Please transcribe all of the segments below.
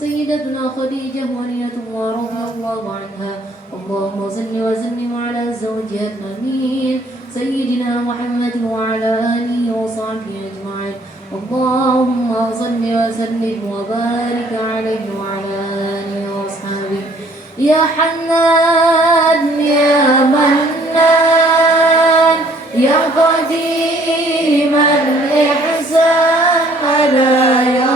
سيدتنا خديجة ولية الله رضي الله عنها. اللهم صل وسلم على زوجها الأمين سيدنا محمد وعلى آله وصحبه أجمعين. اللهم صل وسلم وبارك عليه وعلى آله وأصحابه. يا حنان يا منان يا قديم الإحسان على يا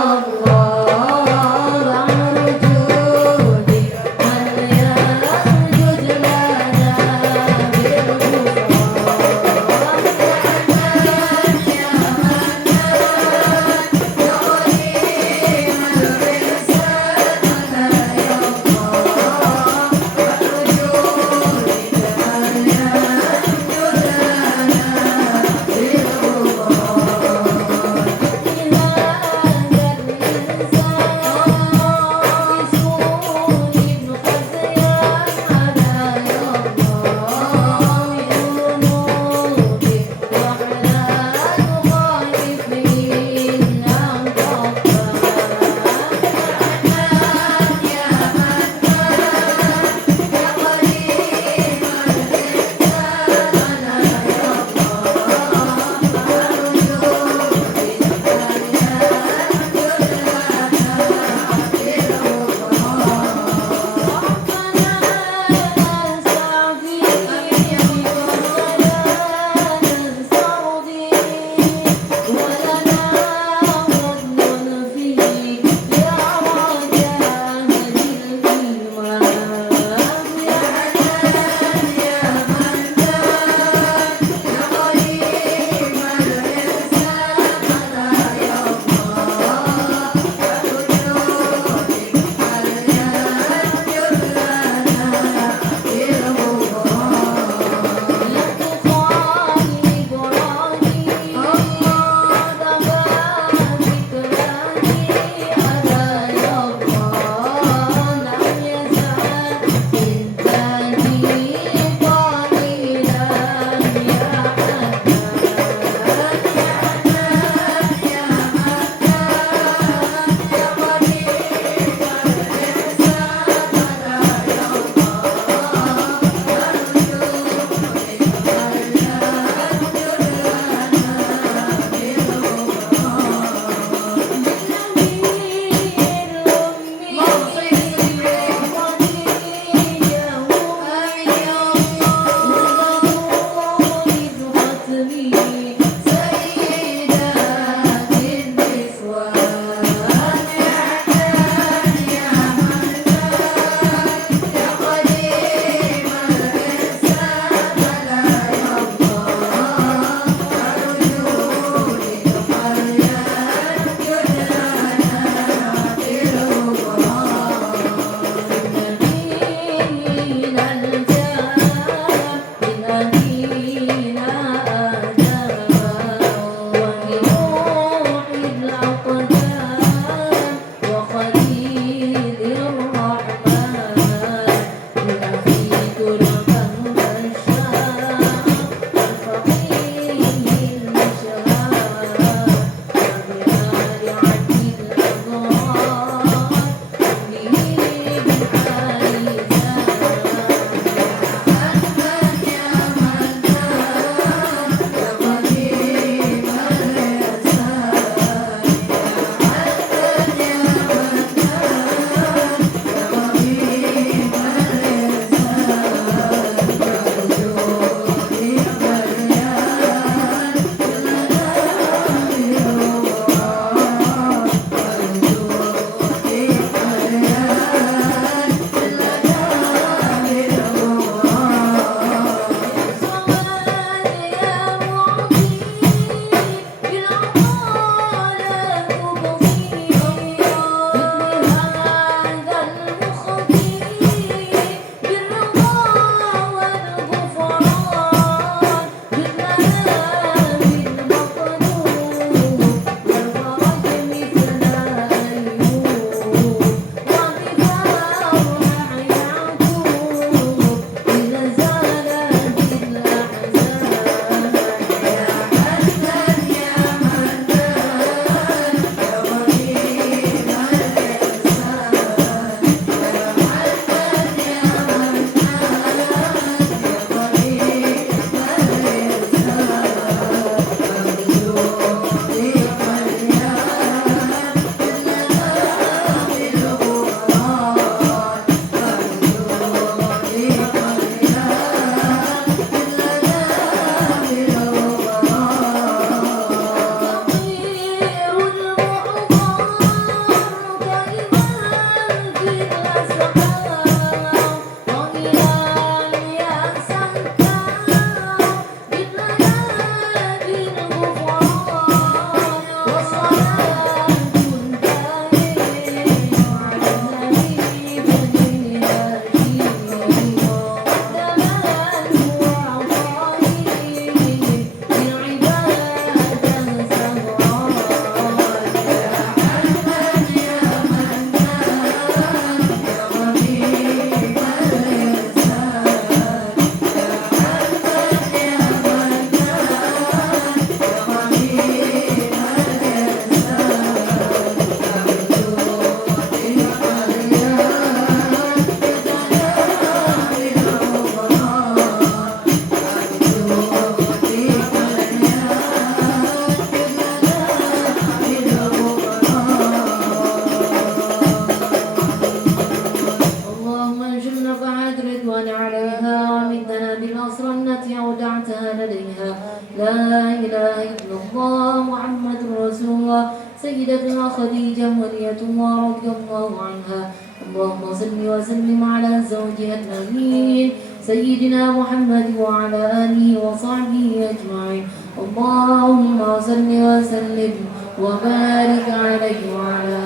رضي الله عنها. اللهم صل وسلم على زوجها الأمين سيدنا محمد وعلى آله وصحبه أجمعين. اللهم صل وسلم وبارك عليه وعلى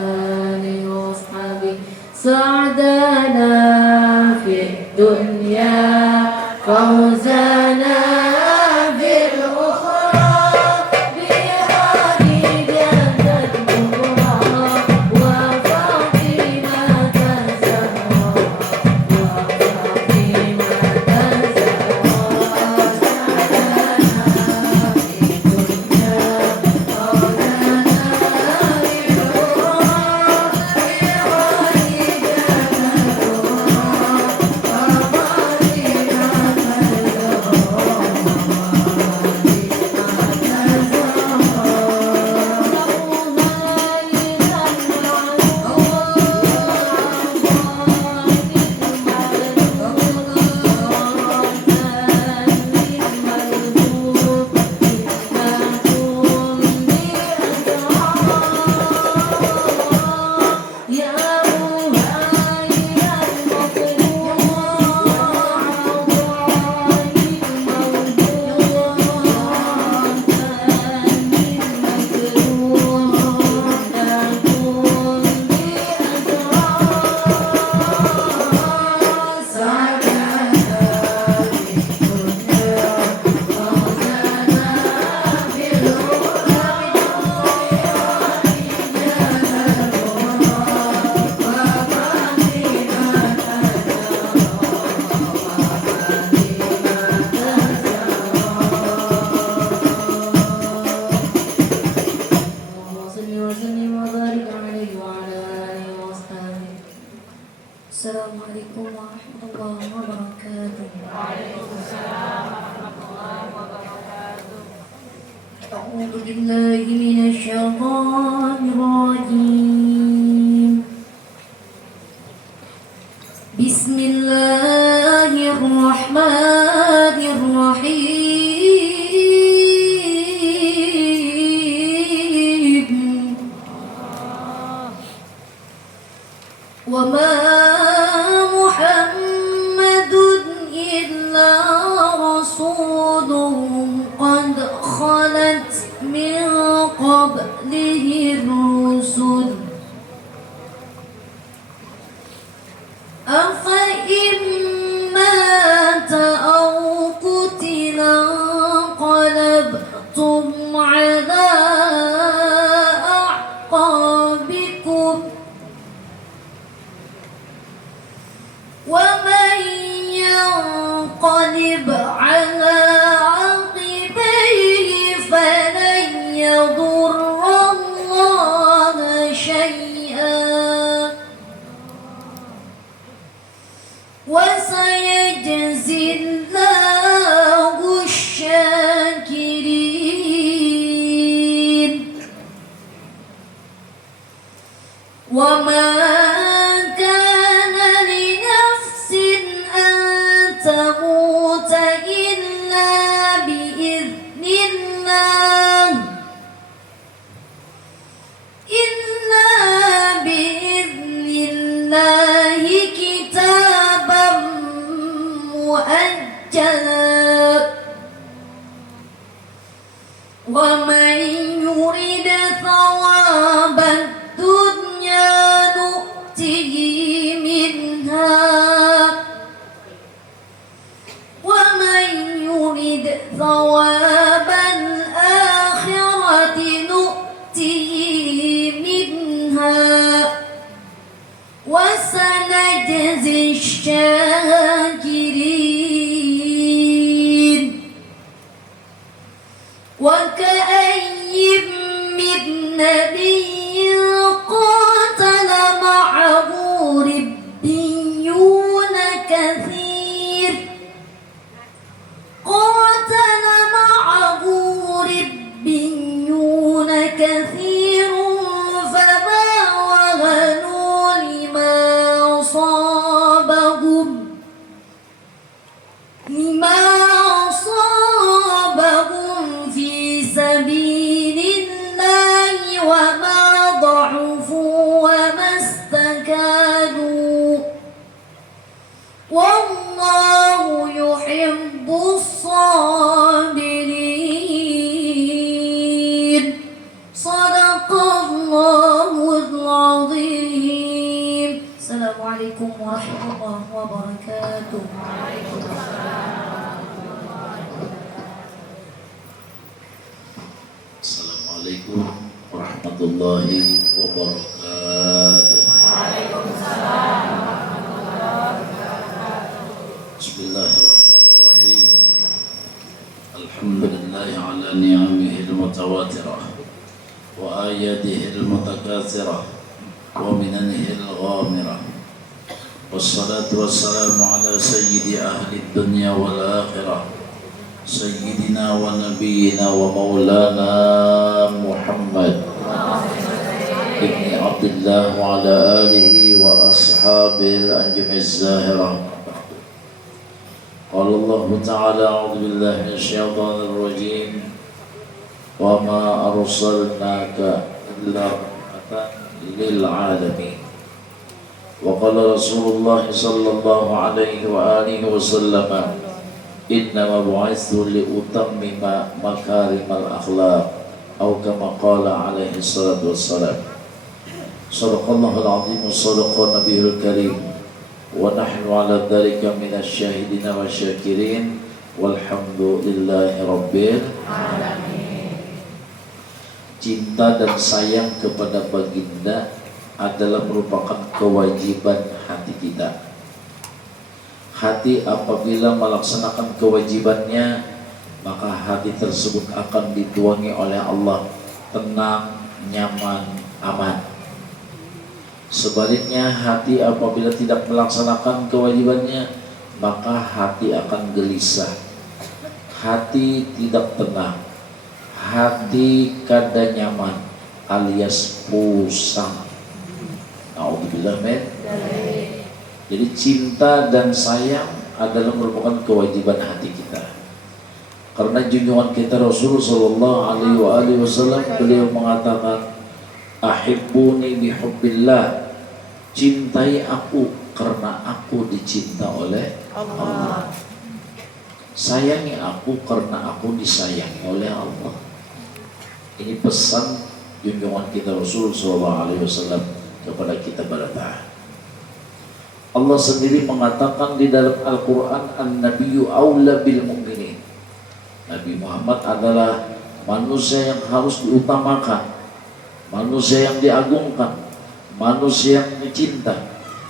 آله وأصحابه. سعدنا في الدنيا فوزنا في الأخرى بخديجة الكبرى وفاطمة الزهراء Assalamualaikum warahmatullahi wabarakatuh. Waalaikumsalam warahmatullahi wabarakatuh. A'udzu billahi minasyaitonir rajim. Bismillahirrahmanirrahim. Wa ma قد خلت من قبله الرسل أفإن مات أو قتل انقلبتم على أعقابكم ومن ينقلب على يضر الله شيئا وسيجزي الله الشاكرين. وما كان لنفس أن تموت إلا بإذن الله كتابا مؤجلا. ومن يرد ثواب الدنيا نؤته منها ومن يرد ثواب الآخرة نؤته منها وسنجزي الشاكرين. وكأي من نبي قاتل معه ربيون كثير فما وهنوا لما أصابهم في سبيل الله وما والله يحب الصابرين صدق الله العظيم. السلام عليكم ورحمة الله وبركاته. Assalamualaikum warahmatullahi wabarakatuh. Bismillahirrahmanirrahim. Alhamdulillahi ala ni'amihi al-mutawatirah wa ayatihi al-mutakatsirah wa minanihi al-ghamirah. Wassalatu wassalamu ala sayyidi ahli dunya wal akhirah Sayyidina wa nabiyyina wa maulana Muhammad ibni Abdullah wa ala alihi wa ashabihi al-anjamiz zahirah. Qala Allah ta'ala a'udzu billahi minasyaitonir rajim wa ma arsalnaka illa rahmatan lil alamin. Wa qala Rasulullah sallallahu alaihi wa alihi wasallam innama bu'itsu liutammima makarimal akhlaq atau kama qala alaihi salatu wassalam. Shadaqallahul azim wa shadaqa nabiyul karim wa nahnu ala dzalika minasy syahidin wa syakirin walhamdulillahi rabbil alamin. Cinta dan sayang kepada baginda adalah merupakan kewajiban hati kita. Hati apabila melaksanakan kewajibannya, maka hati tersebut akan dituangi oleh Allah tenang, nyaman, aman. Sebaliknya, hati apabila tidak melaksanakan kewajibannya, maka hati akan gelisah. Hati tidak tenang. Hati kada nyaman alias pusing. A'udzubillah min. Jadi cinta dan sayang adalah merupakan kewajiban hati kita. Karena junjungan kita Rasulullah SAW, beliau mengatakan, ahibbuni bihubbillah, cintai aku karena aku dicinta oleh Allah. Sayangi aku karena aku disayangi oleh Allah. Ini pesan junjungan kita Rasulullah SAW kepada kita berdua. Allah sendiri mengatakan di dalam Al-Quran, An-Nabiyyu awla bil mu'minin. Nabi Muhammad adalah manusia yang harus diutamakan, manusia yang diagungkan, manusia yang dicinta,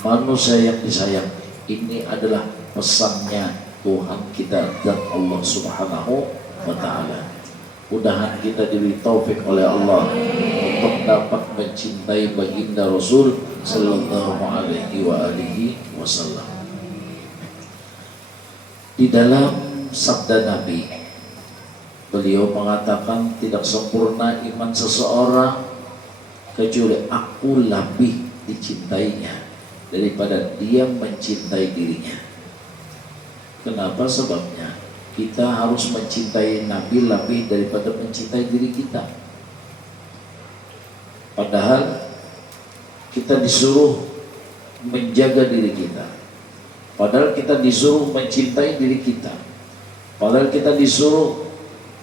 manusia yang disayang. Ini adalah pesannya Tuhan kita dan Allah Subhanahu wa Ta'ala. Mudahan kita diberi taufik oleh Allah untuk dapat mencintai baginda Rasul sallallahu alaihi wa alihi wasallam. Di dalam sabda Nabi, beliau mengatakan tidak sempurna iman seseorang kecuali aku lebih dicintainya daripada dia mencintai dirinya. Kenapa? Sebabnya kita harus mencintai Nabi lebih daripada mencintai diri kita. Padahal kita disuruh menjaga diri kita. Padahal kita disuruh mencintai diri kita. Padahal kita disuruh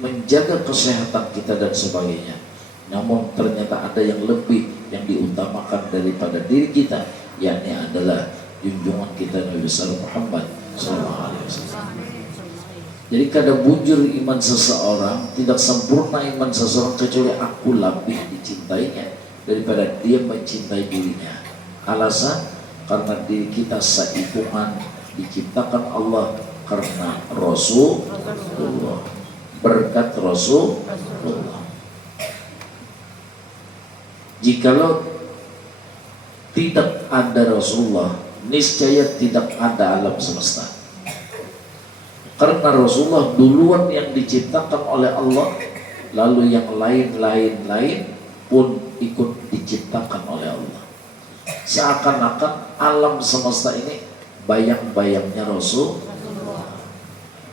menjaga kesehatan kita dan sebagainya. Namun ternyata ada yang lebih yang diutamakan daripada diri kita, yakni adalah junjungan kita Nabi besar Muhammad SAW. Jadi kada bujur iman seseorang, tidak sempurna iman seseorang kecuali aku lebih dicintainya daripada dia mencintai dirinya. Alasan? Karena diri kita seitungan diciptakan Allah karena Rasulullah, berkat Rasulullah. Jikalau tidak ada Rasulullah, niscaya tidak ada alam semesta. Karena Rasulullah duluan yang diciptakan oleh Allah, lalu yang lain-lain pun ikut diciptakan oleh Allah. Seakan-akan alam semesta ini bayang-bayangnya Rasulullah.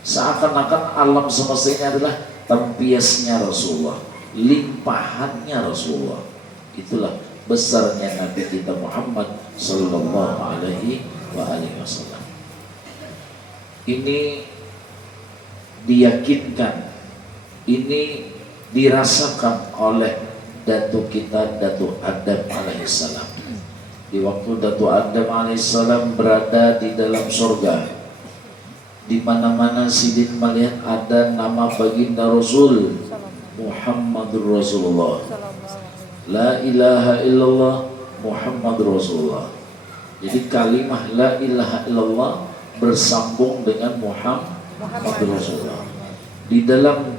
Seakan-akan alam semesta ini adalah tempiasnya Rasulullah, limpahannya Rasulullah. Itulah besarnya Nabi kita Muhammad sallallahu alaihi wasallam. ini diyakinkan, ini dirasakan oleh Datuk kita, Datuk Adam alaihissalam. Di waktu Datuk Adam alaihissalam berada di dalam surga, di mana-mana Sidin melihat ada nama baginda Rasul Muhammadur Rasulullah. La ilaha illallah Muhammadur Rasulullah. Jadi kalimah la ilaha illallah bersambung dengan Muhammadur Rasulullah. Di dalam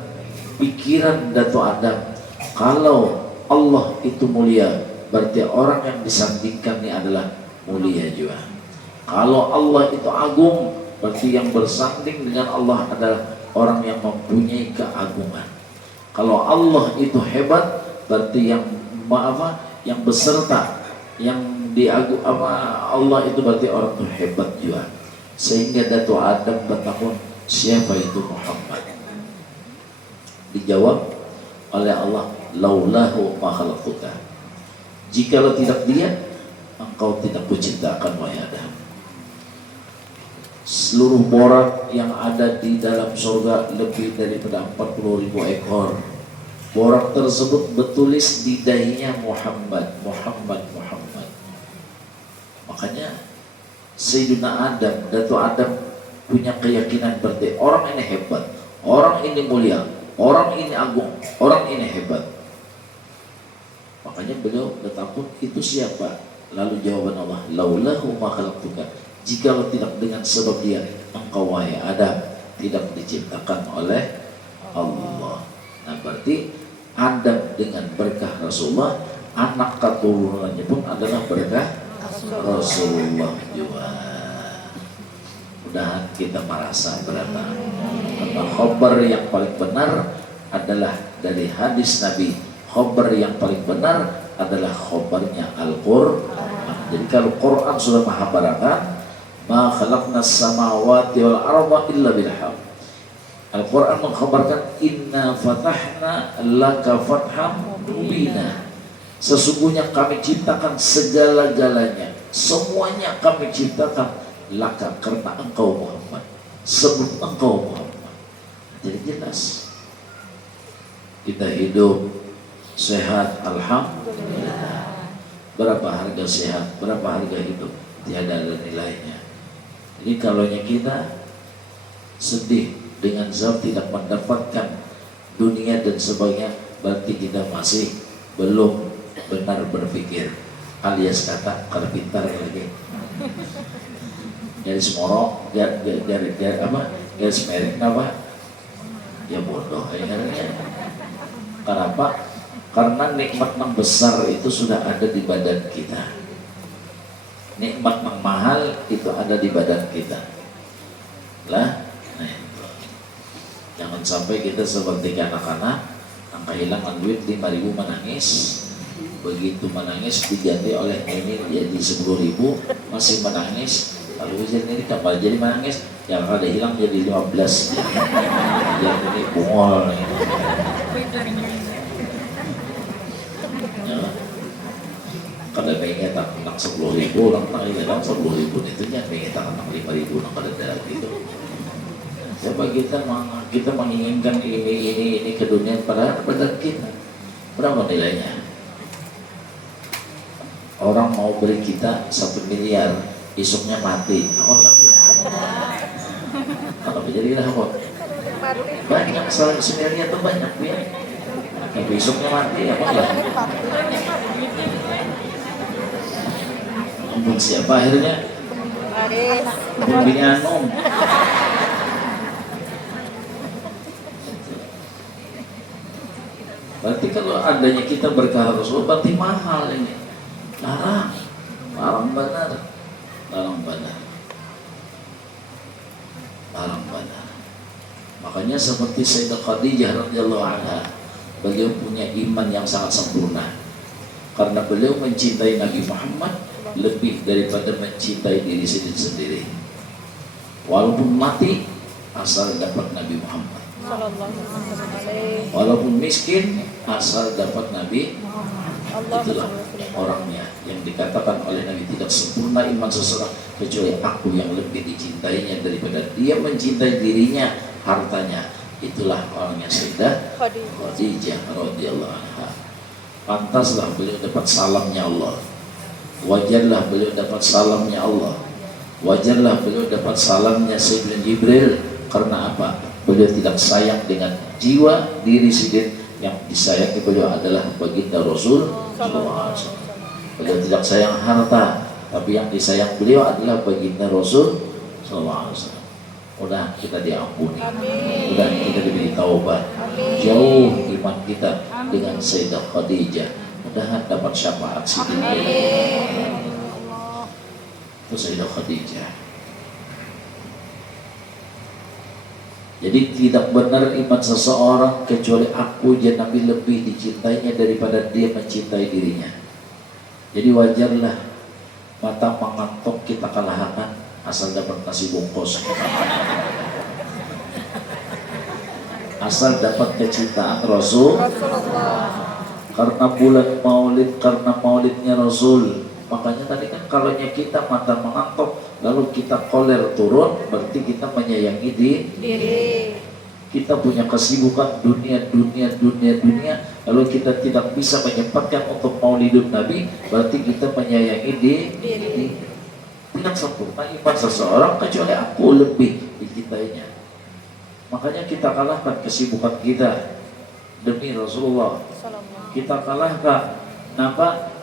pikiran Datuk Adam, kalau Allah itu mulia, berarti orang yang disandingkan ini adalah mulia juga. Kalau Allah itu agung, berarti yang bersanding dengan Allah adalah orang yang mempunyai keagungan. Kalau Allah itu hebat, berarti yang yang beserta, yang Allah itu berarti orang itu hebat juga. Sehingga Datuk Adam bertanya, siapa itu Muhammad? Dijawab oleh Allah, laulahu ma khalaqtuka. Jikalau tidak dia, engkau tidak kuciptakan, wahai Adam. Seluruh borak yang ada di dalam surga lebih daripada 40.000 ekor. Borak tersebut bertulis di dahinya Muhammad, Muhammad, Muhammad. Makanya Sayyidina Adam, Datuk Adam punya keyakinan berarti orang ini hebat, orang ini mulia, orang ini agung, orang ini hebat. Makanya beliau bertakut, itu siapa? Lalu jawaban Allah, laulahu ma khalaqtuka. Jikalau tidak dengan sebab dia, engkau wahai Adam tidak diciptakan oleh Allah. Nah berarti Adam dengan berkah Rasulullah, anak keturunannya pun adalah berkah Rasulullah juga. Mudah kita merasa berapa. Karena khabar yang paling benar adalah dari hadis Nabi. Khabar yang paling benar adalah khabarnya Al-Qur'an. Jadi kalau Quran sudah maha barangkan, ma khalaqnas samawati wal arda illa bil haqq. Al-Quran mengkhabarkan inna fatahna laka fatham mubina. Sesungguhnya kami ciptakan segala-galanya, semuanya kami ciptakan laka karena engkau Muhammad, sebelum engkau Muhammad. Jadi jelas kita hidup sehat, alhamdulillah. Berapa harga sehat, berapa harga hidup, tiada ada nilainya. Jadi kalau kita sedih dengan zat tidak mendapatkan dunia dan sebagainya, berarti kita masih belum benar berpikir, alias kata kalau pintar lagi garis morok, garis merek apa? Ya bodoh ya. Kenapa? Karena nikmat yang besar itu sudah ada di badan kita. Nikmat yang mahal itu ada di badan kita. Lah, jangan sampai kita seperti anak-anak yang kehilangan duit 5.000 menangis. Begitu menangis diganti oleh ini jadi 10.000 masih menangis. Lalu ini kapan jadi menangis? Yang ada hilang jadi 15. Yang ini bungol. Ya. Kalau pengen tak 10.000 orang tak hilang 10.000 itu jangan pengen tak 5.000 orang kada ada gitu. Coba kita menginginkan ini ke dunia pada kita. Berapa nilainya? Orang mau beri kita 1 miliar, esoknya mati. Apa enggak? Kalau jadilah apa? Banyak, 1 miliar itu banyak ya. Tapi esoknya mati, apa enggak? Ampun siapa akhirnya? Ampun Bini Anum. Berarti kalau adanya kita berkah Rasul, berarti mahal ini. Larang benar. Makanya seperti Sayyidah Khadijah radhiyallahu anha, beliau punya iman yang sangat sempurna. Karena beliau mencintai Nabi Muhammad lebih daripada mencintai diri sendiri. Walaupun mati, asal dapat Nabi Muhammad. Walaupun miskin, asal dapat Nabi Muhammad. Itulah orangnya yang dikatakan oleh Nabi, tidak sempurna iman seseorang kecuali aku yang lebih dicintainya daripada dia mencintai dirinya, hartanya. Itulah orangnya Sayyidah Khadijah radhiyallahu anha. Pantaslah beliau dapat salamnya Allah. Wajarlah beliau dapat salamnya Allah. Wajarlah beliau dapat salamnya Sayyidina Jibril. Karena apa? Beliau tidak sayang dengan jiwa diri sendiri, yang disayangi beliau adalah baginda Rasul sallallahu alaihi wasallam. Beliau tidak sayang harta, tapi yang disayang beliau adalah baginda Rasul sallallahu alaihi wasallam. Mudah kita diampuni, mudah kita diberi taubat, jauh iman kita dengan Sayyidah Khadijah, mudahan dapat syafaat Siddiqah. Itu Sayyidah Khadijah. Jadi tidak benar iman seseorang kecuali aku dan Nabi lebih dicintainya daripada dia mencintai dirinya. Jadi wajarlah mata mengantuk kita kalahkan asal dapat nasi bungkus, asal dapat kecintaan Rasul. Karena bulan Maulid, karena Maulidnya Rasul. Makanya tadi kan kalau kita mata mengantuk lalu kita koler turun, berarti kita menyayangi diri. Kita punya kesibukan dunia, lalu kita tidak bisa menyempatkan untuk maulidun Nabi, berarti kita menyayangi diri. Tidak sempurna iman seseorang kecuali aku lebih dicintainya. Makanya kita kalahkan kesibukan kita demi Rasulullah. Kita kalahkan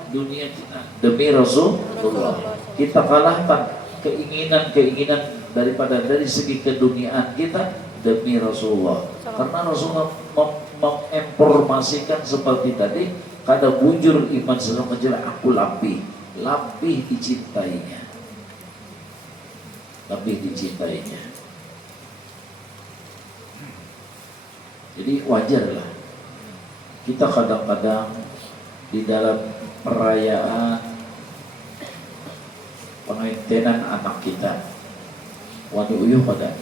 dunia kita demi Rasulullah. Kita kalahkan keinginan dari segi keduniaan kita demi Rasulullah. Karena Rasulullah menginformasikan seperti tadi, kada bujur iman seseorang kecuali aku lebih dicintainya. Lebih dicintainya. Jadi wajarlah kita kadang-kadang di dalam perayaan pengantinan anak kita, wani uyuh pada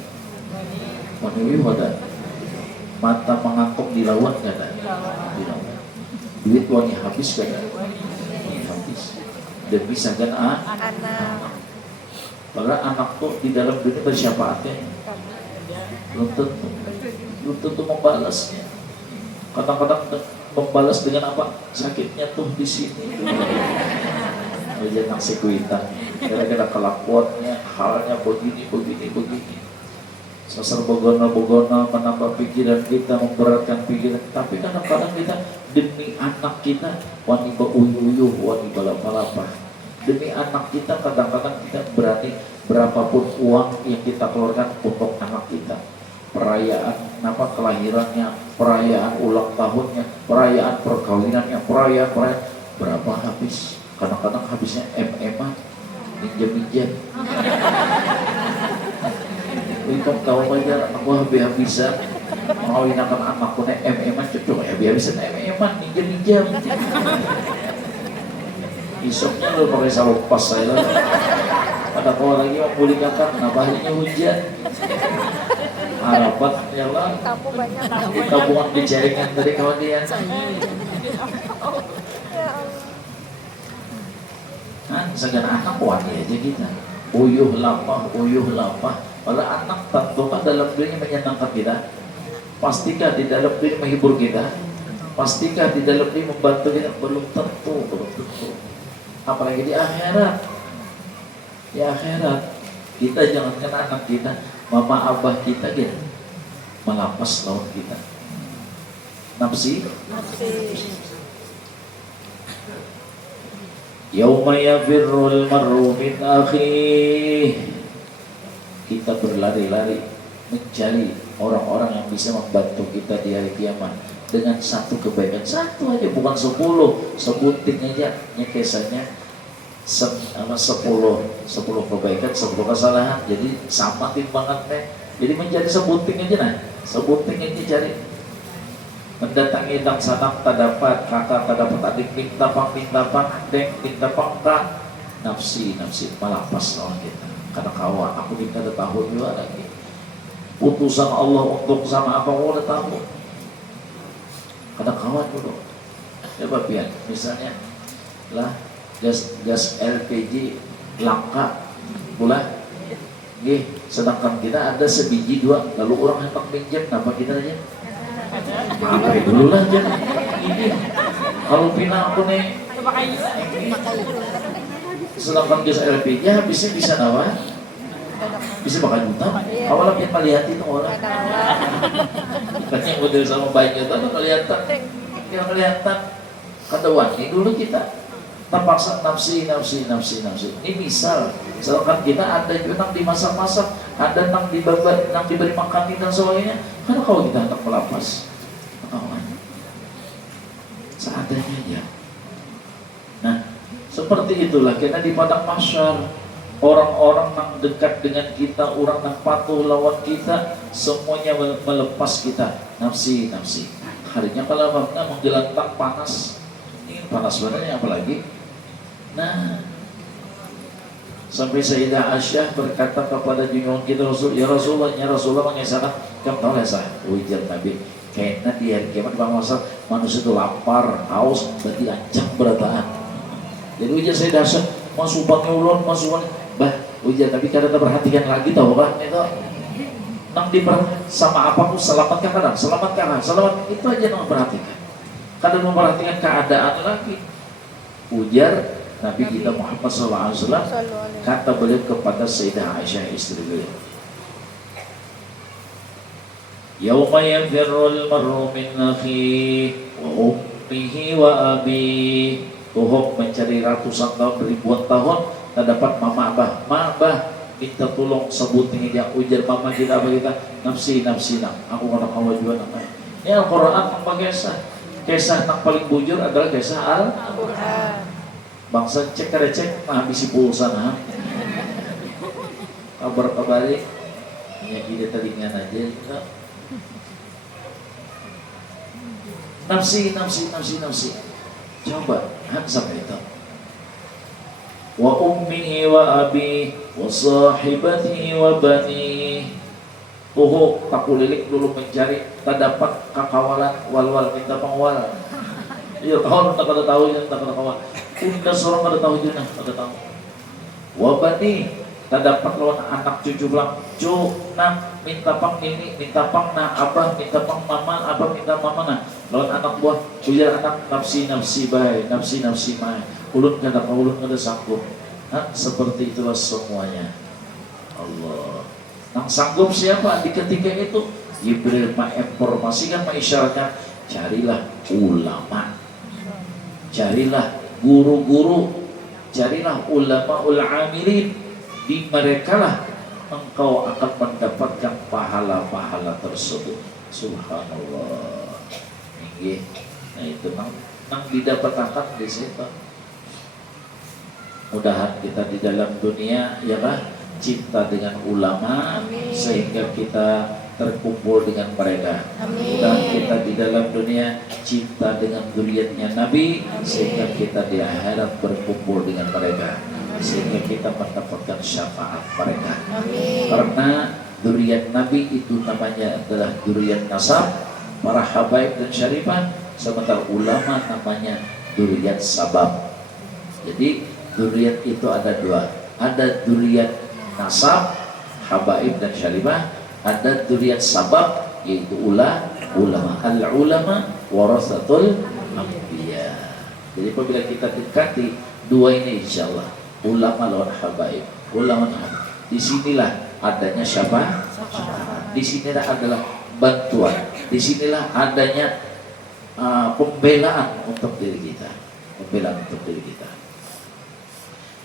mata mengantuk dilawan kada, duit wani habis kada, habis demi sagan anak. Padahal anak tuh di dalam dunia bersyafaatnya belum tentu membalasnya. Kadang-kadang membalas dengan apa? Sakitnya tuh di sini. Aja nasi kuitan, gara-gara kelakuannya, halnya begini. Sasar bogono menambah pikiran kita, memberatkan pikiran. Tapi kadang-kadang kita demi anak kita, wani uyuh, wani balap-balapah. Demi anak kita, kadang-kadang kita berani berapapun uang yang kita keluarkan untuk anak kita. Perayaan kelahirannya, perayaan ulang tahunnya, perayaan perkawinannya, perayaan berapa habis? Kadang-kadang habisnya MM-an, minjem. Ikut tahu aja aku habis-habisan mengawinkan anakku nih MM-an, coba habis-habisan MM-an, minjem. Isoknya lo pakai sarung pas saya lah. Pada kau lagi mau pulihkan, nabahnya hujan. Harapan ya lah, tabungan di jaringan dari kawan dia. Segala anak wani aja kita, uyuh lapah. Padahal anak tentukan dalam dirinya menyenangkan kita. Pastikah di dalam diri menghibur kita? Pastikah di dalam diri membantu kita? Belum tentu. Apalagi di akhirat. Di akhirat kita jangan kena anak kita, mama abah kita gitu melapas lawan kita. Nafsi. Yauma yafirrul mar'u min akhih. Kita berlari-lari mencari orang-orang yang bisa membantu kita di hari kiamat dengan satu kebaikan, satu aja, bukan 10, sebutin aja nyekesanya 10 kebaikan, 10 kesalahan, jadi sama timbangannya. Jadi mencari sebuting aja sebuting aja cari. Mendatangi dang sanak tak dapat, kakak tak dapat, adik minta pang, deng minta pang, nafsi malah pas lawan kita. Karena kawan aku minta udah tahu juga lagi. Putusan Allah untuk sama apa udah tahu. Karena kawan dulu. Coba pian, misalnya lah gas LPG langka pula, sedangkan kita ada sebiji dua, lalu orang hendak pinjam, kenapa kita aja? Pakai dulu lah jangan ini. Kalau pina aku nih, sedangkan gas LPG habisnya bisa nawa, bisa bakal juta. Awalnya yang melihat itu orang, kan yang model sama baiknya itu ada kelihatan, yang kelihatan kata wani dulu kita terpaksa nafsi. Ini misal, misalkan kita ada juga nang dimasak-masak, ada nang diberi makan dan sebagainya. Karena kalau kita hendak melapas, seadanya aja. Nah, seperti itulah kita di padang mahsyar. Orang-orang yang dekat dengan kita, orang yang patuh lawan kita, semuanya melepas kita nafsi. Harinya kalau menggelantang panas, ini panas sebenarnya apalagi. Nah, sampai Sayyidah Aisyah berkata kepada junjungan kita Rasul, ya Rasulullah mengisahkan, kamu tahu lah sah, ujar Nabi, kayaknya di hari kiamat bangsa manusia itu lapar, haus, berarti ancam berataan. Jadi ujar Sayyidah Aisyah, masuk pakai ulun, masuk bah, ujar tapi kadang perhatikan lagi tahu kan itu nang sama apapun selamatkan selamat itu aja nang perhatikan. Kadang memperhatikan keadaan lagi. Ujar Nabi kita Muhammad SAW, kata beliau kepada Sayyidah Aisyah istri beliau, Yauma yafirrul mar'u min akhihi wa ummihi wa abihi. Tuhok mencari ratusan tahun, ribuan tahun, tak dapat mama abah minta tolong sebutin dia. Ujar mama kita apa kita, nafsi aku kena awal juga namanya. Ini Al-Quran tanpa kisah yang paling bujur adalah kisah Al-Quran. Bangsa cek habisi pulsa nah. Kabar-kabari hanya ide telingan aja kita. Nafsi. Coba sampai itu. Wa ummihi wa abi wa sahibatihi wa bani. Tak kulilik dulu mencari, tak dapat kakawalan wal minta pengwal. Iya tahun tak ada tahu yang tak ada kawan. Unda seorang ada tahu juga, ada tahu. Wa bani, tak dapat lawan anak cucu bilang, nak minta pang ini, minta pang na abah, minta pang mama, abah minta mama nah. Lawan anak buah, ujar anak nafsi baik, nafsi mai. Ulun kada sanggup. Nah, seperti itulah semuanya. Allah. Nang sanggup siapa di ketika itu? Jibril menginformasikan, mengisyaratkan, carilah ulama, carilah guru-guru, carilah ulama amilin. Di merekalah engkau akan mendapatkan pahala-pahala tersebut. Subhanallah. Nah itu nang didapatkan di situ. Mudahan kita di dalam dunia ya kan cinta dengan ulama. Amin. Sehingga kita terkumpul dengan mereka. Amin. Dan kita di dalam dunia cinta dengan zuriatnya Nabi. Amin. Sehingga kita di akhirat berkumpul dengan mereka. Amin. Sehingga kita mendapatkan syafaat mereka. Amin. Karena zuriat Nabi itu namanya adalah zuriat nasab, para habaib dan syarifah, sementara ulama namanya zuriat sabab. Jadi zuriat itu ada dua, ada zuriat nasab, habaib dan syarifah, ada zuriat sabab yaitu ulama. Al-ulama warasatul anbiya. Jadi apabila kita dekati dua ini insyaallah, ulama lawan habaib, ulama disinilah adanya syafaat, disinilah adalah bantuan, disinilah adanya pembelaan untuk diri kita,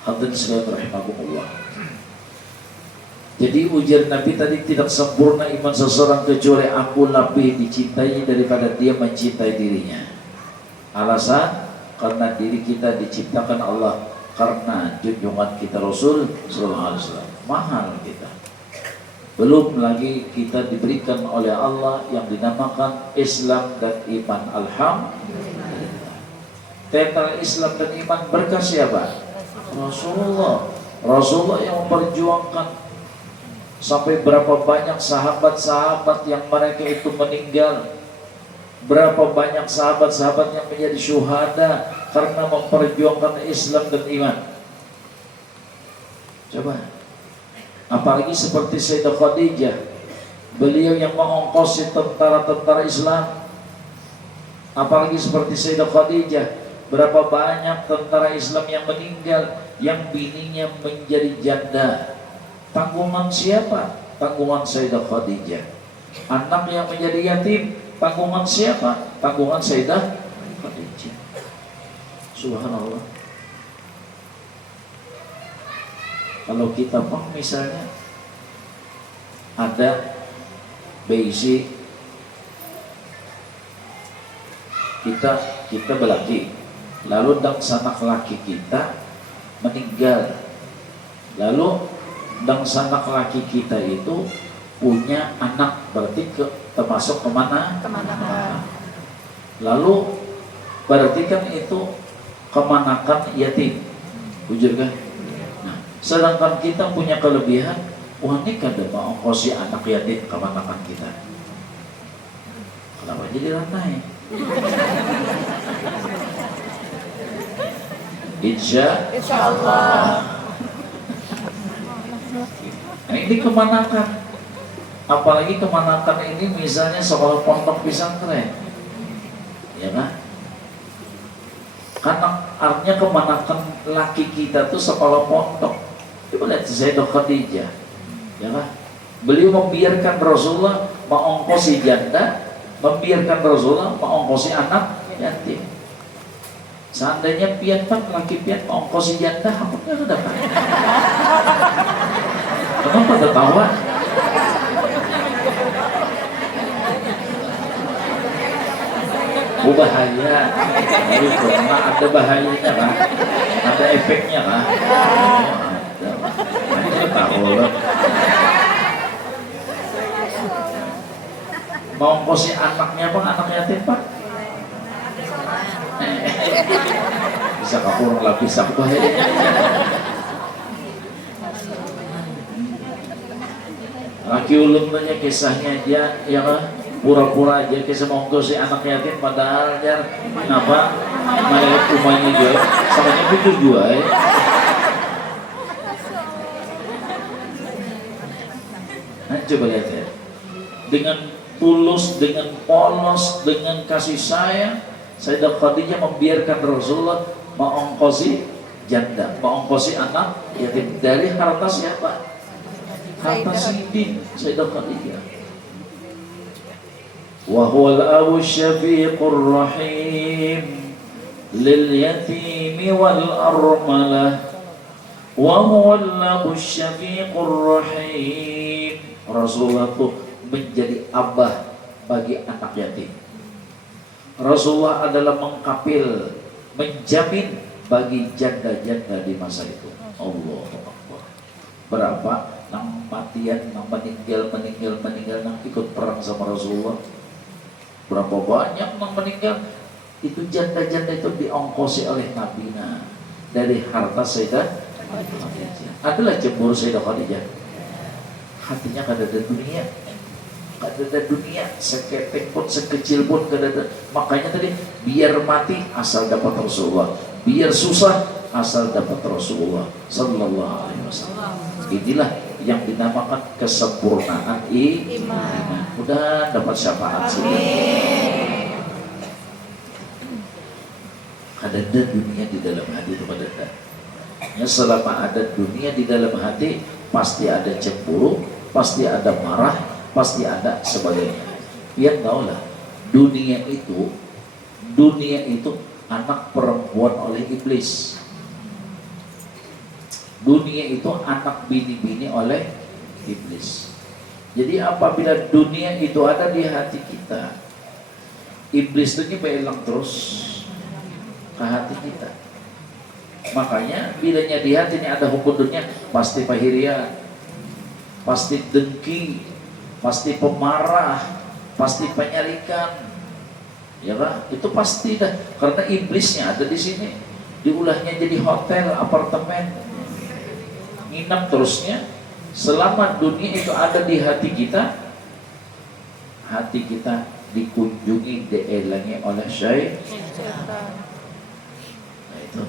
Hadirin sekalian rahimakumullah. Jadi ujar Nabi tadi, tidak sempurna iman seseorang kecuali aku lebih dicintai daripada dia mencintai dirinya. Alasan karena diri kita diciptakan Allah, karena junjungan kita Rasul sallallahu alaihi wasallam. Mahal kita. Belum lagi kita diberikan oleh Allah yang dinamakan Islam dan iman. Alhamdulillah. Tentang Islam dan iman berkah siapa? Rasulullah yang memperjuangkan. Sampai berapa banyak sahabat-sahabat yang mereka itu meninggal Berapa banyak sahabat-sahabat yang menjadi syuhada karena memperjuangkan Islam dan iman. Coba, apalagi seperti Sayyidah Khadijah, beliau yang mengongkosi tentara-tentara Islam. Apalagi seperti Sayyidah Khadijah, berapa banyak tentara Islam yang meninggal, yang bininya menjadi janda. Tanggungan siapa? Tanggungan Sayyidah Khadijah. Anak yang menjadi yatim, tanggungan siapa? Tanggungan Sayyidah Khadijah. Subhanallah. Kalau kita misalnya ada basic kita belaki, lalu dan sanak laki kita meninggal, lalu dan sanak laki kita itu punya anak, berarti termasuk kemana? Lalu berarti kan itu kemanakan yatim, jujur kan? Nah, sedangkan kita punya kelebihan, wah ini kan mau ongkosi anak yatim kemanakan kita. Kenapa jadi rantai? Insya Allah. Nah, ini kemanakan. Apalagi kemanakan ini misalnya sekolah pondok pesantren, ya kan? Karena artinya kemanakan laki kita tuh sekolah pondok. Coba lihat Sayyidah Khadijah, ya kan? Beliau membiarkan Rasulullah mengongkosi janda, membiarkan Rasulullah mengongkosi anak yatim. Seandainya pian pak laki pian mengongkosi janda, apa nggak dapat? Kenapa tertawa? Oh bahaya, karena ada bahayanya kan, ada efeknya kan. Kita tahu lah. Mau ngkosi anaknya bang, anak yatim pak? Bisa kapur lapis aku bahaya. Laki ulun tanya kisahnya dia, ya kan? Pura-pura aja kisah mau ngkosi anak yatim, padahal dia kenapa? Malah umahnya juga, samanya putus juga ya. Nah coba lihat ya, dengan tulus, dengan polos, dengan kasih sayang, Sayyidah Khadijah membiarkan Rasulullah mengongkosi janda, mengongkosi anak yatim dari harta siapa? Harta Sidin Sayyidah Khadijah. Wa huwal abu syafiqur rahim lil yatimi wal armalah wa huwal abu syafiqur rahim. Rasulullah tuh menjadi abah bagi anak yatim. Rasulullah adalah mengkapil, menjamin bagi janda-janda di masa itu. Allahu Akbar. Berapa nang matian, nang meninggal, nang ikut perang sama Rasulullah. Berapa banyak nang meninggal, itu janda-janda itu diongkosi oleh Nabi dari harta Sayyidah Khadijah. Adalah cemburu Sayyidah Khadijah. Hatinya kada ada dunia, kada ada dunia, seketek pun, sekecil pun kada ada. Makanya tadi biar mati asal dapat Rasulullah, biar susah asal dapat Rasulullah Sallallahu Alaihi Wasallam. Inilah yang dinamakan kesempurnaan iman. Mudah dapat syafaat sih. Kada ada dunia di dalam hati itu pada. Ya, selama ada dunia di dalam hati, pasti ada cemburu, pasti ada marah, pasti ada sebagainya. Biar tahulah, dunia itu anak perempuan oleh iblis. Dunia itu anak bini-bini oleh iblis. Jadi apabila dunia itu ada di hati kita, iblis itu hilang terus ke hati kita. Makanya bilanya di hati ini ada hukum dunia, pasti pahirian, pasti dengki, pasti pemarah, pasti penyarikan, ya kan? Itu pasti dah, karena iblisnya ada di sini. Diulahnya jadi hotel, apartemen, nginap terusnya. Selama dunia itu ada di hati kita dikunjungi, dielangi oleh Syaitan. Nah itu.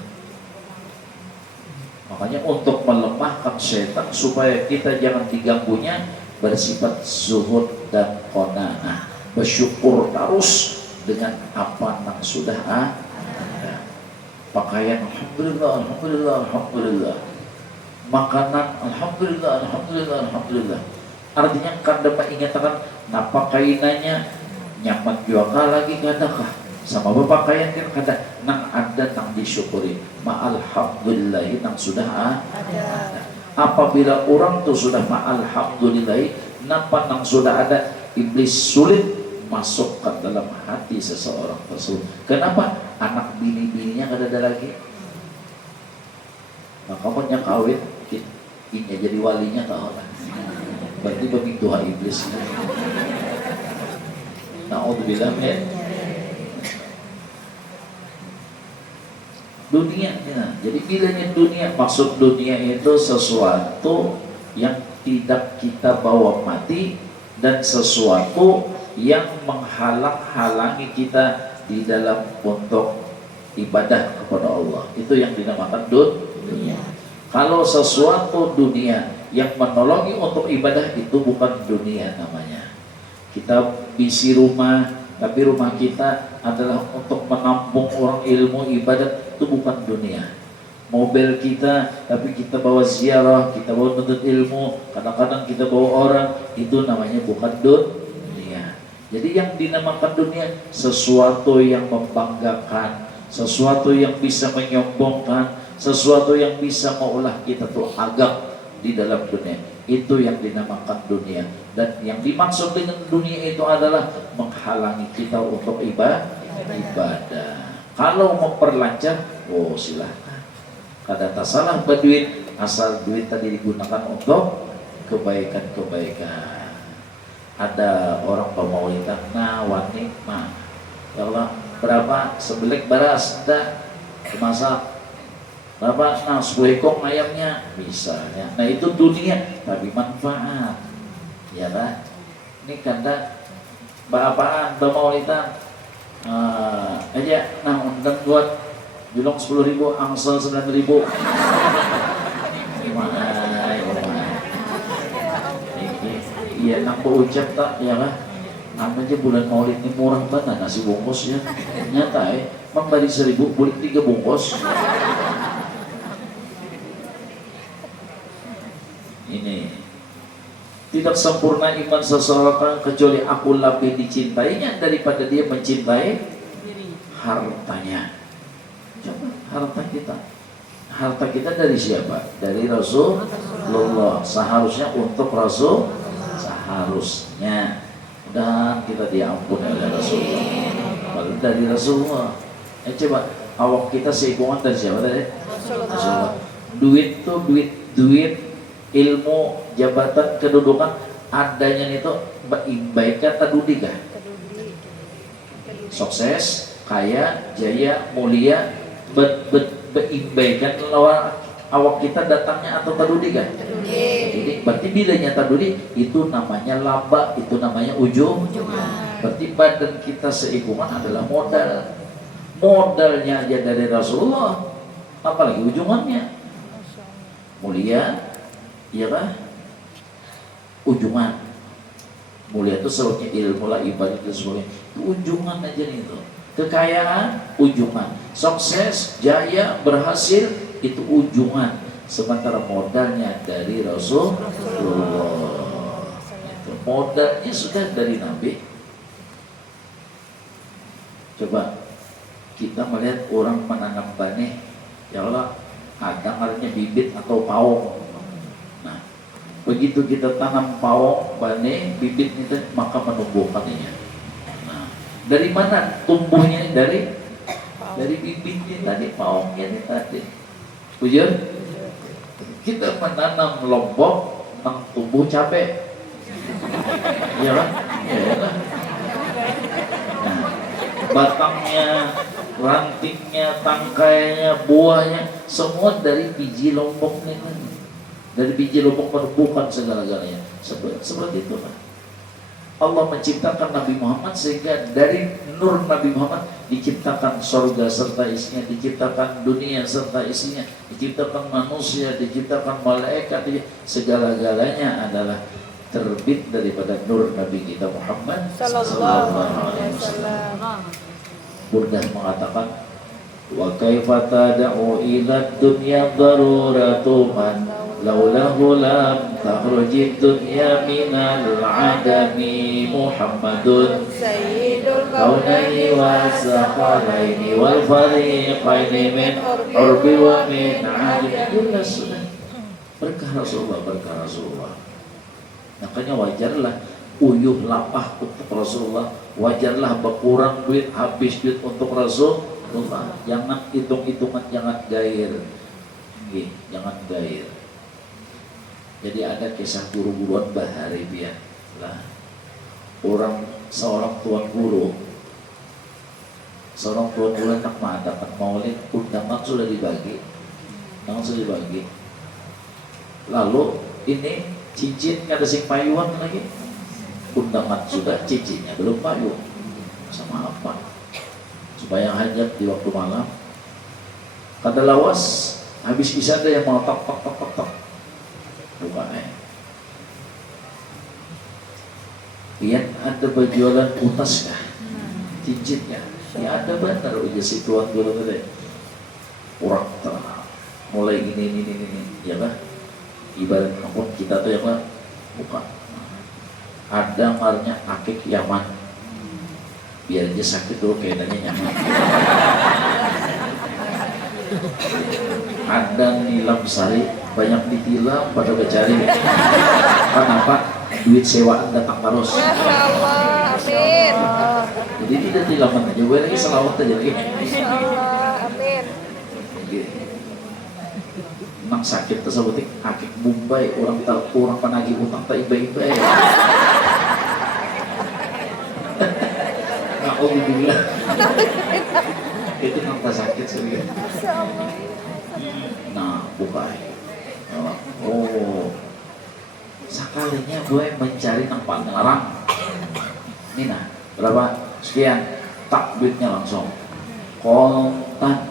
Makanya untuk melemahkan setan supaya kita jangan diganggunya, bersifat zuhud dan qanaah, bersyukur terus dengan apa yang sudah ada. Pakaian alhamdulillah, alhamdulillah, alhamdulillah. Makanan alhamdulillah, alhamdulillah, alhamdulillah. Artinya kada mengatakan nah pakainannya nyaman juga lagi kadakah sama berpakaian kan kada nang ada nang disyukuri ma'alhamdulillah nang sudah ada. Apabila orang tuh sudah ma'alhamdulillah napa nang sudah ada, iblis sulit masuk ke dalam hati seseorang tersebut. Kenapa? Anak bini-bininya kada ada lagi, maka punya kawin ini jadi walinya kau lah. Berarti bagi doa iblis. Na'udzubillah min dunia. Ya. Jadi bilanya dunia, maksud dunia itu sesuatu yang tidak kita bawa mati dan sesuatu yang menghalang-halangi kita di dalam untuk ibadah kepada Allah. Itu yang dinamakan dunia. Kalau sesuatu dunia yang menolongi untuk ibadah, itu bukan dunia namanya. Kita bisi rumah, tapi rumah kita adalah untuk menampung orang ilmu ibadat, itu bukan dunia. Mobil kita, tapi kita bawa ziarah, kita bawa menuntut ilmu, kadang-kadang kita bawa orang, itu namanya bukan dunia. Jadi yang dinamakan dunia, sesuatu yang membanggakan, sesuatu yang bisa menyombongkan, sesuatu yang bisa maulah kita tuh agak di dalam dunia. Itu yang dinamakan dunia. Dan yang dimaksud dengan dunia itu adalah menghalangi kita untuk ibadah. Kalau memperlancar, oh silahkan. Kada tak salah berduit, asal duit tadi digunakan untuk kebaikan-kebaikan. Ada orang pemaulitan, nah wani mah, ya Allah berapa sebelik beras dah dimasak, berapa nah 10 ekor ayamnya misalnya. Nah itu dunia tapi manfaat, ya kan? Ini kanda berapaan pemaulitan aja, nah undang buat julung 10.000, angsel 9.000. Iya, nak ucap tak, ya lah. Namanya bulan Maulid ini murah banget nasi bungkusnya. Nyata memberi 1.000 boleh 3 bungkus. Ini tidak sempurna iman seseorang kecuali aku lebih dicintainya daripada dia mencintai hartanya. Coba harta kita. Harta kita dari siapa? Dari Rasulullah. Seharusnya untuk Rasul, seharusnya. Dan kita diampuni oleh Rasulullah. Lalu dari Rasulullah. Coba awak kita seimbungan dari siapa tadi? Rasulullah. Duit tuh duit, ilmu, jabatan, kedudukan adanya itu baikkan tadudi kah? Sukses, kaya, jaya, mulia, berimbaikan lawan awak kita datangnya atau tadudi kan? Jadi berarti bilanya tadudi itu namanya laba, itu namanya ujungan. Berarti badan kita seimbungan adalah modal. Modalnya aja dari Rasulullah, apalagi ujungannya mulia, iya kan? Ujungan mulia itu sebabnya ilmu lah, ibadah dan sebagainya. Itu ujungan aja nih itu. Kekayaan, ujungan. Sukses, jaya, berhasil, itu ujungan. Sementara modalnya dari Rasulullah. Itu modalnya sudah dari Nabi. Coba kita melihat orang menanam benih, ya Allah, kadang artinya bibit atau pawong. Nah, begitu kita tanam pawong, benih, bibit itu maka menumbuhkannya. Dari mana tumbuhnya? Dari bibitnya tadi, pawongnya ini tadi. Bujur? Kita menanam lombok, nang tumbuh cabai. Iya kan? Iya kan? Nah, batangnya, rantingnya, tangkainya, buahnya, semua dari biji lomboknya tadi. Dari biji lombok menumbuhkan segala-galanya. Seperti itu kan. Allah menciptakan Nabi Muhammad sehingga dari nur Nabi Muhammad diciptakan surga serta isinya, diciptakan dunia serta isinya, diciptakan manusia, diciptakan malaikat, segala-galanya adalah terbit daripada nur Nabi kita Muhammad Sallallahu alaihi wasallam. Burdah mengatakan, wa kaifa tad'u ila dunya daruratu man laulahu lam takhrujid dunya minal adami Muhammadun Sayyidul kaunaini wa sakhalaini wal fariqaini min urbi wa min ajami. Sudah berkah Rasulullah. Makanya wajarlah uyuh lapah untuk Rasulullah, wajarlah berkurang duit, habis duit untuk Rasulullah. Jangan hitung-hitungan, jangan gair. Jangan gair. Jadi ada kisah guru-guruan Baharibian lah. Seorang tuan guru nak mengadakan maulid, undangan sudah dibagi. Lalu ini cincin ada sing payuan lagi. Undangan sudah, cincinnya belum payung. Sama apa? Supaya hajat di waktu malam. Kada lawas, habis bisa ada yang mau tok. Bukan Ian ada berjualan utas kah? Cincinnya. Ya ada benar ujar si tuan dulu tadi. Orang terang. Mulai ini, ya kan? Ibarat kampung kita tuh ya kan? Bukan. Ada marnya akik Yaman. Biar aja sakit dulu kayaknya nyaman. Ada nilam sari, banyak ditilam pada becari. Kenapa? Duit sewaan datang terus. Masya Allah, amin. Jadi tidak tilaman aja, gue lagi selawat aja lagi. Masya Allah, amin. Memang sakit tersebut, akik Mumbai, orang penagih utang tak iba-iba ya. Alhamdulillah. Itu nampak sakit serius. Nah, bukan. Oh, sekalinya gue mencari tempat ngelarang. Ini nah, berapa sekian, tak duitnya langsung. Kontan.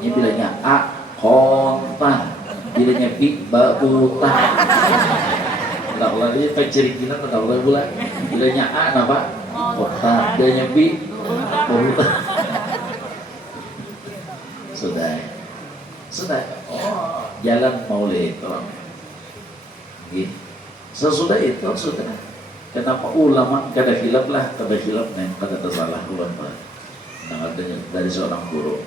Ini bilangnya A, kontan. Bilangnya B, babutan. Tidak boleh pencerikinan, tidak boleh bulan. Bilangnya A, apa? Kontan. Bilangnya B, babutan. Sudah. Oh, jalan maulid orang. Sesudah itu sudah. Kenapa ulama kada hilaf kada tersalah ulama. Nah, adanya dari seorang guru.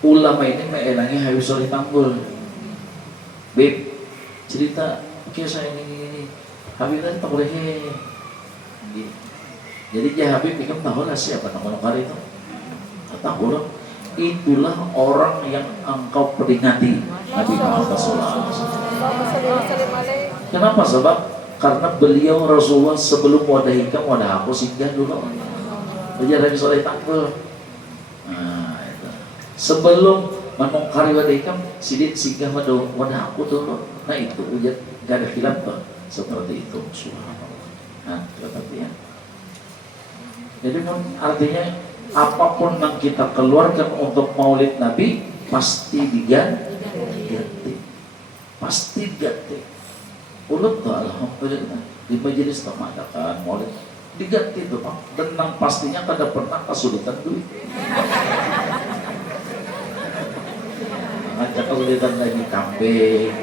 Ulama ini mengenangi Habib Solih Tanggul. Beb, cerita kisah ini. Habib tadi tak boleh. Jadi dia Habib ikam tahu lah siapa nama hari itu. Tahu loh. Itulah orang yang engkau peringati, Nabi Muhammad SAW. Kenapa? Sebab karena beliau Rasulullah sebelum wadah hikam, wadah aku singgah dulu. Ujar Nabi Soleh Tanggul. Nah, itu. Sebelum menungkari wadah hikam, sidit singgah wadah aku dulu. Nah itu ujar gak ada khilaf seperti itu. Subhanallah. Nah, perhatian. Jadi artinya apapun yang kita keluarkan untuk maulid Nabi pasti diganti. Pasti diganti. Ulut tuh alhamdulillah di majelis mengadakan maulid diganti tuh Pak. Dan pastinya kada pernah kesulitan duit. Ngajak kesulitan lagi kambing.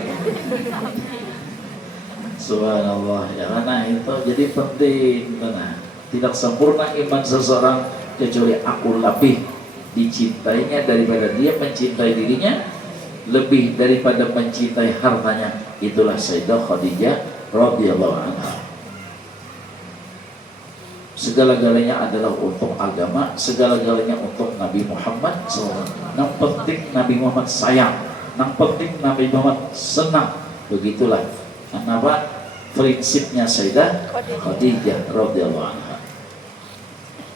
Subhanallah. Ya karena itu jadi penting. Nah, tidak sempurna iman seseorang kecuali aku lebih dicintainya daripada dia mencintai dirinya, lebih daripada mencintai hartanya. Itulah Sayyidah Khadijah radhiyallahu anha. Segala-galanya adalah untuk agama, segala-galanya untuk Nabi Muhammad SAW. Yang penting Nabi Muhammad sayang, yang penting Nabi Muhammad senang. Begitulah kenapa prinsipnya Sayyidah Khadijah radhiyallahu anha.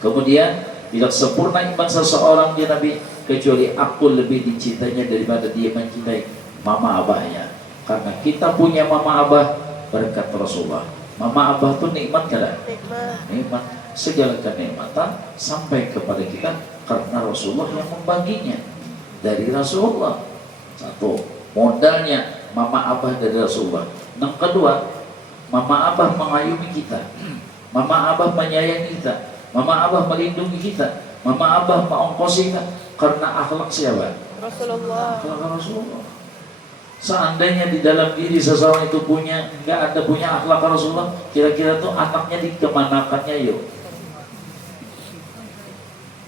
Kemudian tidak sempurna iman seseorang dia Nabi kecuali aku lebih dicintainya daripada dia mencintai mama abahnya. Karena kita punya mama abah berkat Rasulullah. Mama abah tuh nikmat kada? Nikmat. Nikmat. Segala kenikmatan sampai kepada kita karena Rasulullah yang membaginya. Dari Rasulullah. Satu, modalnya mama abah dari Rasulullah. Yang kedua, mama abah mengayumi kita. Mama abah menyayangi kita. Mama abah melindungi kita. Mama abah mengongkosi kita karena akhlak siapa? Rasulullah. Akhlak Rasulullah. Seandainya di dalam diri seseorang itu nggak ada punya akhlak Rasulullah, kira-kira tuh anaknya dikemanakannya yuk?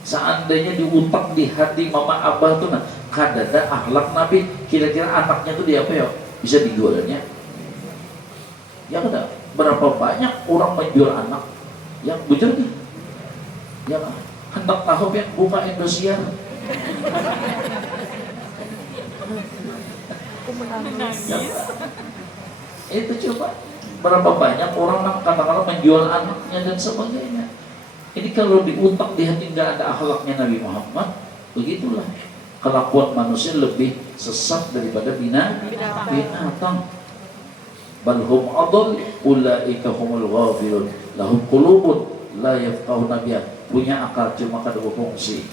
Seandainya diutak di hati mama abah tuh kadada akhlak Nabi, kira-kira anaknya tuh di apa ya? Bisa dijualnya? Ya ada. Berapa banyak orang menjual anak yang bujur nih? Ya kan? Hendak tahu ya buka Indosiar. Ya, itu coba berapa banyak orang yang katakanlah menjual anaknya dan sebagainya. Ini kalau diutak di hati nggak ada akhlaknya Nabi Muhammad, begitulah kelakuan manusia lebih sesat daripada binatang. Bal hum adall ulaika humul ghafilun lahum qulubun la yafqahuna biha, punya akal cuma kada berfungsi.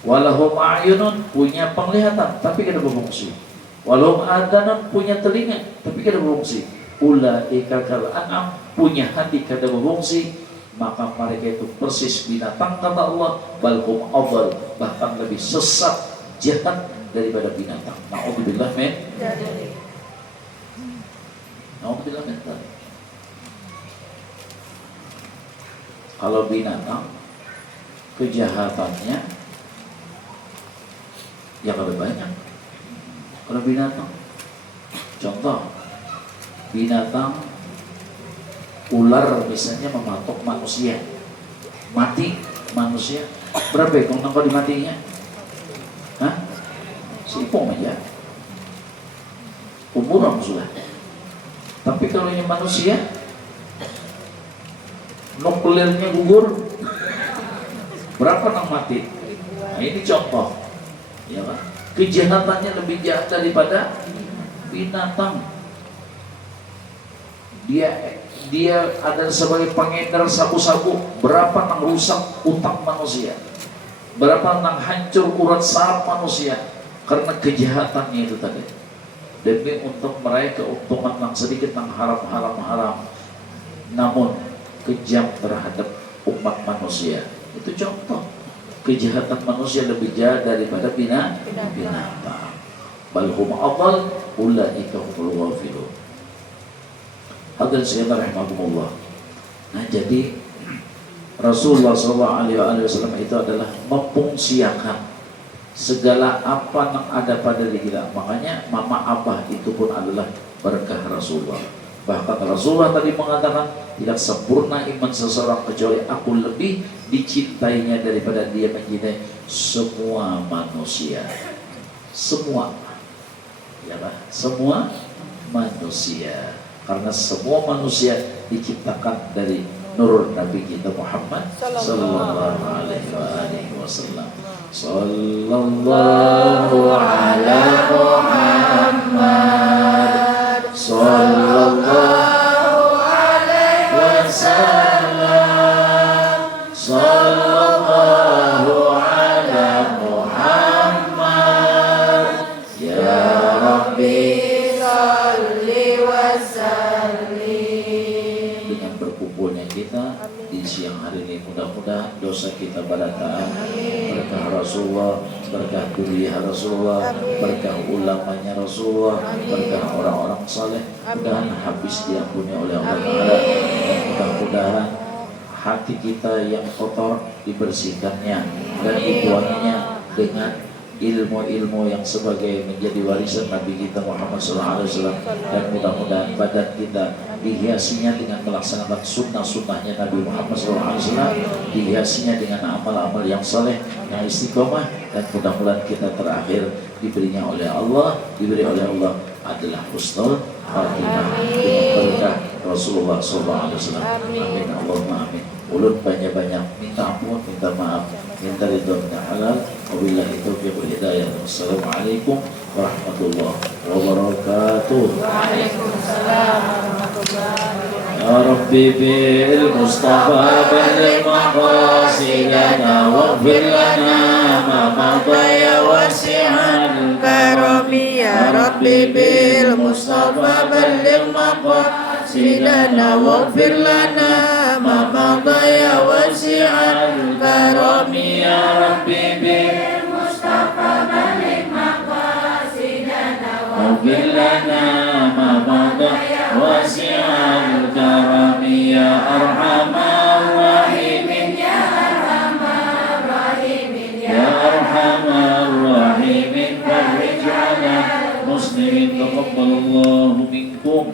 Walahum a'yunun, punya penglihatan tapi kada berfungsi. Walahum adanun, punya telinga tapi kada berfungsi. Ulaika kal an'am, punya hati kada berfungsi. Maka mereka itu persis binatang kata Allah. Bal hum adall, bahkan lebih sesat, jahat daripada binatang. Na'udzubillah min. Na'udzubillah min. Kalau binatang kejahatannya ya kalau banyak. Kalau binatang, contoh binatang ular misalnya mematok manusia, mati manusia, berapa ekor nangkau dimatinya? Hah? Sipong aja, umuran sudah. Tapi kalau ini manusia, nuklirnya gugur, berapa nang mati? Nah, ini contoh, ya kan? Kejahatannya lebih jahat daripada binatang. Dia ada sebagai pengedar sabu-sabu. Berapa nang rusak utak manusia, berapa nang hancur urat saraf manusia karena kejahatannya itu tadi. Demi untuk meraih keuntungan yang sedikit, yang haram, namun kejam terhadap umat manusia. Itu contoh kejahatan manusia lebih jahat daripada binatang. Bal hum adall ulaika humul ghafilun. Hadirin sekalian rahimakumullah. Nah, jadi Rasulullah SAW itu adalah memfungsiakan segala apa yang ada pada diri kita. Makanya mama abah itu pun adalah berkah Rasulullah. Bahkan Rasulullah tadi mengatakan tidak sempurna iman seseorang kecuali aku lebih dicintainya daripada dia mencintai semua manusia. Semua, ya Pak, semua manusia. Karena semua manusia diciptakan dari nur Nabi kita Muhammad sallallahu alaihi wasallam. Sallallahu ala Muhammad sallallahu alaihi wasallam. Sallallahu ala Muhammad ya Rabbi. Dengan berkumpulnya kita di siang hari ini, mudah-mudahan dosa kita barataan, berkah Rasulullah, berkah duriyah Rasulullah, berkah ulamanya Rasulullah, berkah orang-orang saleh, mudah-mudahan habis diampuni oleh Allah Ta'ala. Mudah-mudahan hati kita yang kotor dibersihkannya dan dibuangnya dengan ilmu-ilmu yang sebagai menjadi warisan Nabi kita Muhammad SAW, dan mudah-mudahan badan kita dihiasinya dengan melaksanakan sunnah-sunnahnya Nabi Muhammad SAW, dihiasinya dengan amal-amal yang saleh, yang istiqomah, dan mudah-mudahan kita terakhir diberi oleh Allah adalah husnul khatimah dengan berkah Rasulullah SAW. Amin Allahumma amin. Ulun banyak-banyak minta ampun, minta maaf, minta ridho, minta halal. Wabillahi taufiq wal hidayah. Wassalamualaikum warahmatullahi wabarakatuh. Waalaikumsalam warahmatullahi wabarakatuh. Ya ربي بالمصطفى بلغ مقاصدنا واغفر لنا ما مضى يا واسع الكرم يا ربي بالمصطفى بلغ مقاصدنا واغفر لنا ما مضى يا واسع الكرم يا ربي بالمصطفى بلغ مقاصدنا واغفر لنا ما مضى واسع الكرم يا أرحم الراحمين يا أرحم الراحمين يا أرحم الراحمين فرج على المسلمين تقبل الله منكم